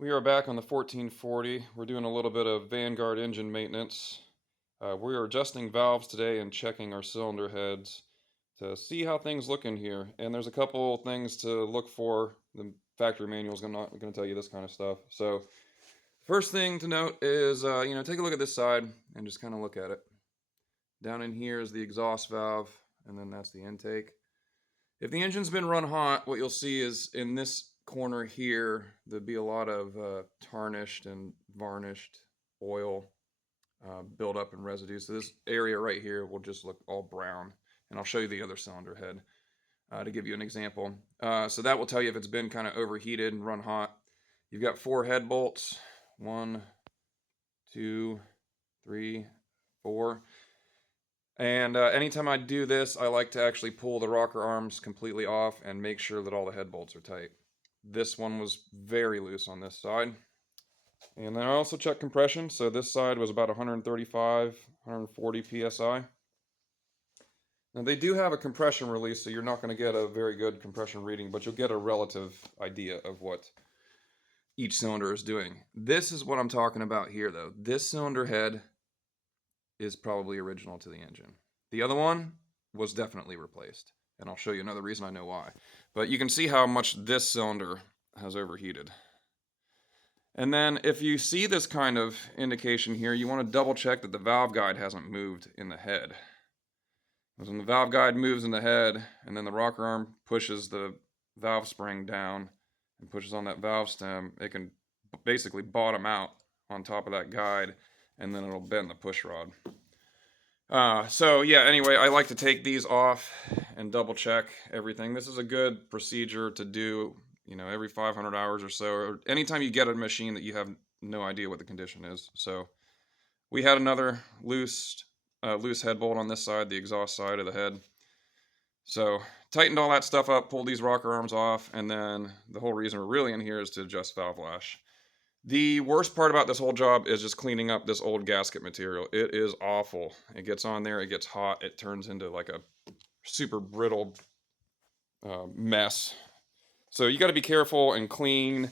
We are back on the 1440. We're doing a little bit of Vanguard engine maintenance. We are adjusting valves today and checking our cylinder heads to see how things look in here. And there's a couple things to look for. The factory manual is not going to tell you this kind of stuff. So first thing to note is, take a look at this side and just kind of look at it. Down in here is the exhaust valve, and then that's the intake. If the engine's been run hot, what you'll see is in this corner here, there'll be a lot of tarnished and varnished oil buildup and residue. So this area right here will just look all brown. And I'll show you the other cylinder head to give you an example. So that will tell you if it's been kind of overheated and run hot. You've got 4 head bolts. 1, 2, 3, 4. And anytime I do this, I like to actually pull the rocker arms completely off and make sure that all the head bolts are tight. This one was very loose on this side. And then I also checked compression. So this side was about 135, 140 psi. Now they do have a compression release, so you're not going to get a very good compression reading, but you'll get a relative idea of what each cylinder is doing. This is what I'm talking about here, though. This cylinder head is probably original to the engine. The other one was definitely replaced, and I'll show you another reason I know why. But you can see how much this cylinder has overheated. And then if you see this kind of indication here, you want to double check that the valve guide hasn't moved in the head. Because when the valve guide moves in the head, and then the rocker arm pushes the valve spring down and pushes on that valve stem, it can basically bottom out on top of that guide, and then it'll bend the push rod. So yeah, anyway, I like to take these off and double check everything. This is a good procedure to do, every 500 hours or so, or anytime you get a machine that you have no idea what the condition is. So we had another loose head bolt on this side, the exhaust side of the head. So tightened all that stuff up, pulled these rocker arms off, and then the whole reason we're really in here is to adjust valve lash. The worst part about this whole job is just cleaning up this old gasket material. It is awful. It gets on there, it gets hot, it turns into like a super brittle mess. So you got to be careful and clean.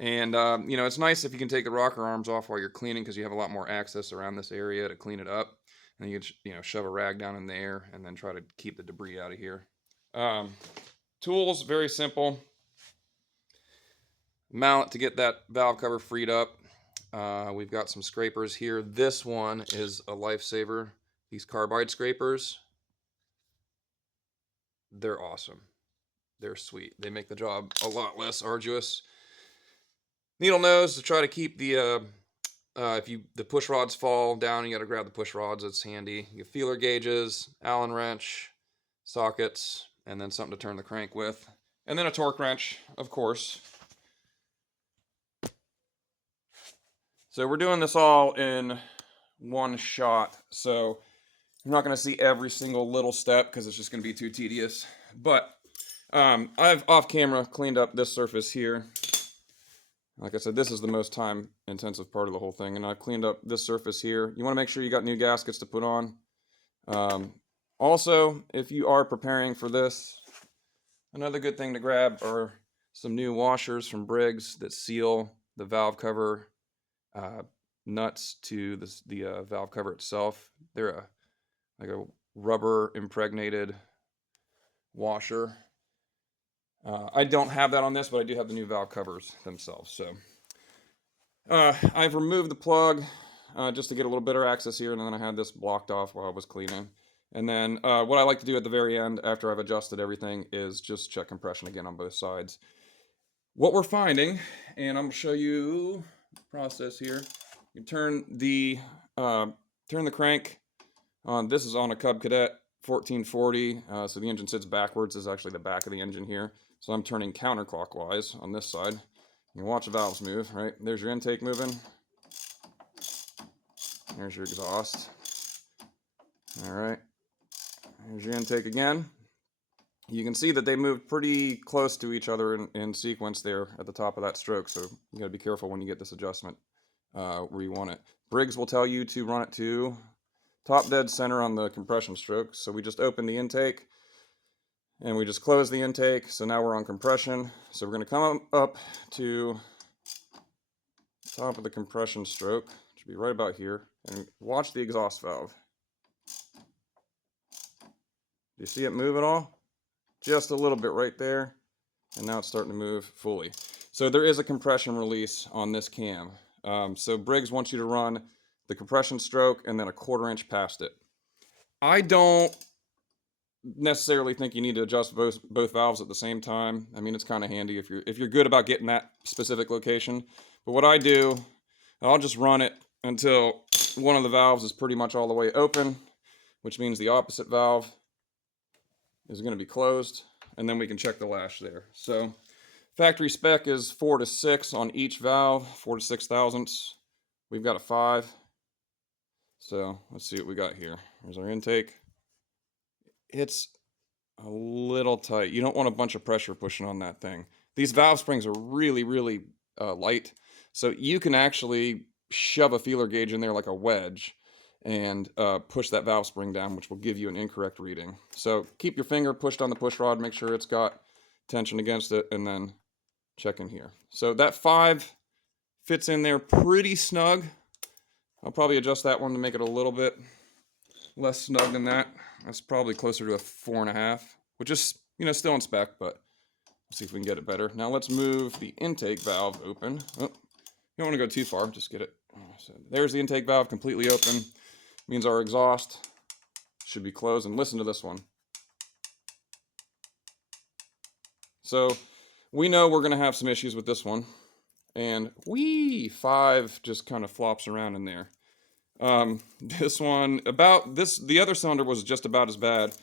And, it's nice if you can take the rocker arms off while you're cleaning, because you have a lot more access around this area to clean it up. And you can, shove a rag down in there and then try to keep the debris out of here. Tools, very simple. Mallet to get that valve cover freed up. We've got some scrapers here. This one is a lifesaver. These carbide scrapers, they're awesome. They're sweet. They make the job a lot less arduous. Needle nose to try to keep the the push rods fall down, you got to grab the push rods. It's handy. You have feeler gauges, Allen wrench, sockets, and then something to turn the crank with, and then a torque wrench, of course. So we're doing this all in one shot, so you're not going to see every single little step because it's just going to be too tedious. But I've off camera cleaned up this surface here. Like I said, this is the most time intensive part of the whole thing, and I've cleaned up this surface here. You want to make sure you got new gaskets to put on. Also, if you are preparing for this, another good thing to grab are some new washers from Briggs that seal the valve cover nuts to the valve cover itself. They're like a rubber impregnated washer. I don't have that on this, but I do have the new valve covers themselves. So I've removed the plug just to get a little better access here, and then I had this blocked off while I was cleaning. And then what I like to do at the very end after I've adjusted everything is just check compression again on both sides. What we're finding, and I'm going to show you the process here. You turn the crank on. This is on a Cub Cadet 1440, so the engine sits backwards. This is actually the back of the engine here. So I'm turning counterclockwise on this side. You watch the valves move, right? There's your intake moving. There's your exhaust. All right. Here's your intake again. You can see that they moved pretty close to each other in sequence there at the top of that stroke. So you got to be careful when you get this adjustment where you want it. Briggs will tell you to run it to top dead center on the compression stroke. So we just open the intake and we just close the intake. So now we're on compression. So we're going to come up to top of the compression stroke. Should be right about here. And watch the exhaust valve. Do you see it move at all? Just a little bit right there. And now it's starting to move fully. So there is a compression release on this cam. So Briggs wants you to run the compression stroke and then a 1/4 inch past it. I don't necessarily think you need to adjust both valves at the same time. I mean, it's kind of handy if you're good about getting that specific location. But what I do, I'll just run it until one of the valves is pretty much all the way open, which means the opposite valve is going to be closed, and then we can check the lash there. So factory spec is 4 to 6 on each valve, 4 to 6 thousandths. We've got a 5. So let's see what we got here. There's our intake. It's a little tight. You don't want a bunch of pressure pushing on that thing. These valve springs are really, really light. So you can actually shove a feeler gauge in there like a wedge and push that valve spring down, which will give you an incorrect reading. So keep your finger pushed on the push rod, make sure it's got tension against it, and then check in here. So that 5 fits in there pretty snug. I'll probably adjust that one to make it a little bit less snug than that. That's probably closer to a 4.5, which is, still in spec, but let's see if we can get it better. Now let's move the intake valve open. Oh, you don't want to go too far, just get it. So there's the intake valve completely open. Means our exhaust should be closed, and listen to this one. So we know we're going to have some issues with this one, and 5 just kind of flops around in there. This one, the other cylinder was just about as bad.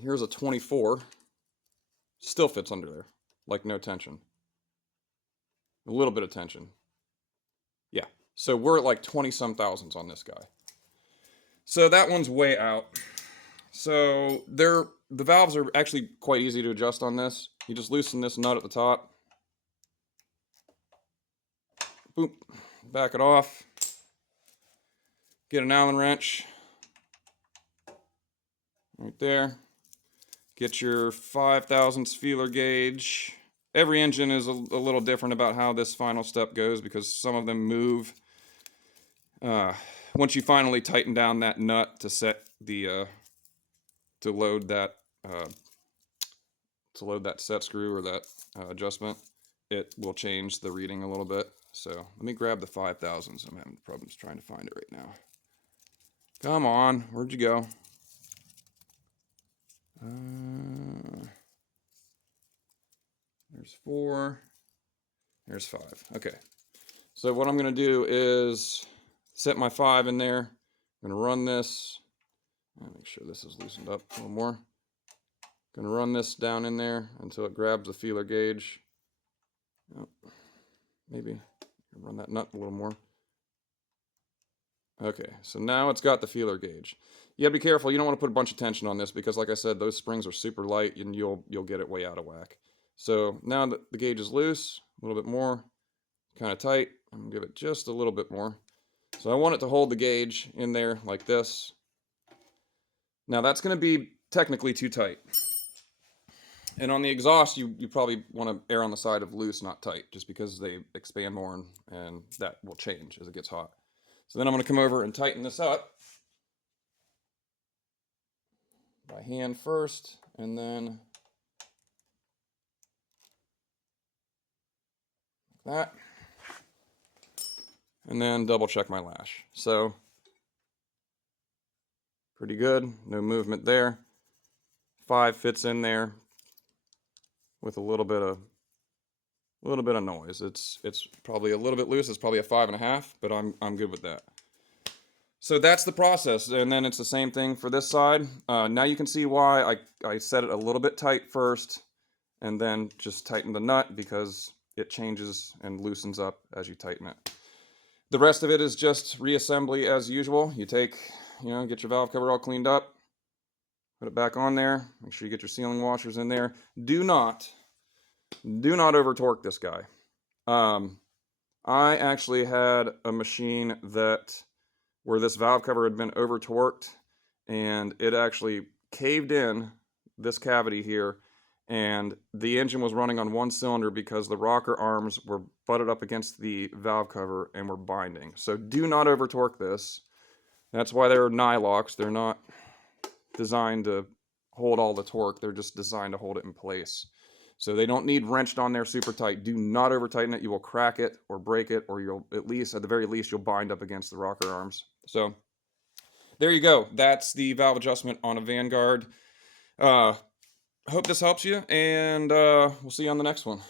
Here's a 24, still fits under there, like no tension. A little bit of tension. Yeah, so we're at like 20-some thousandths on this guy. So that one's way out. So the valves are actually quite easy to adjust on this. You just loosen this nut at the top. Boop, back it off. Get an Allen wrench. Right there. Get your 5 thousandths feeler gauge. Every engine is a little different about how this final step goes because some of them move. Once you finally tighten down that nut to set the to load that set screw or that adjustment, it will change the reading a little bit. So let me grab the 5 thousandths. I'm having problems trying to find it right now. Come on, where'd you go? There's 4. There's 5. Okay. So what I'm going to do is set my 5 in there. I'm going to run this. Make sure this is loosened up a little more. Going to run this down in there until it grabs the feeler gauge. Oh, maybe run that nut a little more. Okay, so now it's got the feeler gauge. You gotta be careful. You don't want to put a bunch of tension on this because, like I said, those springs are super light and you'll get it way out of whack. So now that the gauge is loose, a little bit more, kind of tight, I'm gonna give it just a little bit more. So I want it to hold the gauge in there like this. Now that's gonna be technically too tight. And on the exhaust, you probably want to err on the side of loose, not tight, just because they expand more and that will change as it gets hot. So then I'm going to come over and tighten this up by hand first, and then like that, and then double check my lash. So pretty good, no movement there. 5 fits in there with a little bit of noise. It's probably a little bit loose. It's probably a 5.5, but I'm good with that. So that's the process, and then it's the same thing for this side. Now you can see why I set it a little bit tight first, and then just tighten the nut because it changes and loosens up as you tighten it. The rest of it is just reassembly as usual. You take, get your valve cover all cleaned up, put it back on there. Make sure you get your sealing washers in there. Do not over torque this guy. I actually had a machine where this valve cover had been over torqued, and it actually caved in this cavity here and the engine was running on one cylinder because the rocker arms were butted up against the valve cover and were binding. So do not over torque this. That's why they're nylocks. They're not designed to hold all the torque. They're just designed to hold it in place. So they don't need wrenched on there super tight. Do not over tighten it. You will crack it or break it, or you'll at the very least, you'll bind up against the rocker arms. So there you go. That's the valve adjustment on a Vanguard. Hope this helps you, and we'll see you on the next one.